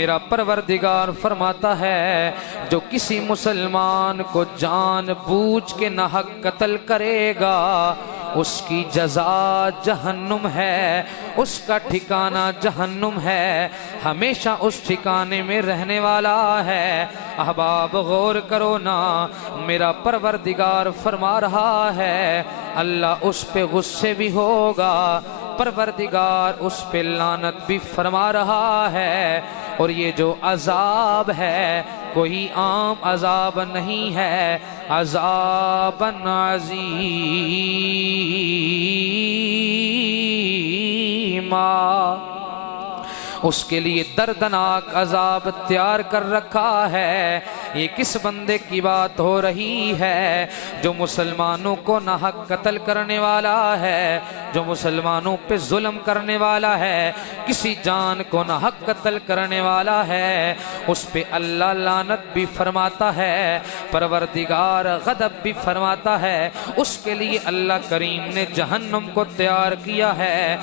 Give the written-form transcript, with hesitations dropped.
میرا پروردگار فرماتا ہے جو کسی مسلمان کو جان بوجھ کے ناحق قتل کرے گا اس کی جزا جہنم ہے، اس کا ٹھکانہ جہنم ہے، ہمیشہ اس ٹھکانے میں رہنے والا ہے۔ احباب غور کرو نا، میرا پروردگار فرما رہا ہے اللہ اس پہ غصے بھی ہوگا، پروردگار اس پہ لعنت بھی فرما رہا ہے، اور یہ جو عذاب ہے کوئی عام عذاب نہیں ہے، عذاب عظیما، اس کے لیے دردناک عذاب تیار کر رکھا ہے۔ یہ کس بندے کی بات ہو رہی ہے؟ جو مسلمانوں کو ناحق قتل کرنے والا ہے، جو مسلمانوں پہ ظلم کرنے والا ہے، کسی جان کو ناحق قتل کرنے والا ہے، اس پہ اللہ لعنت بھی فرماتا ہے، پروردگار غضب بھی فرماتا ہے، اس کے لیے اللہ کریم نے جہنم کو تیار کیا ہے۔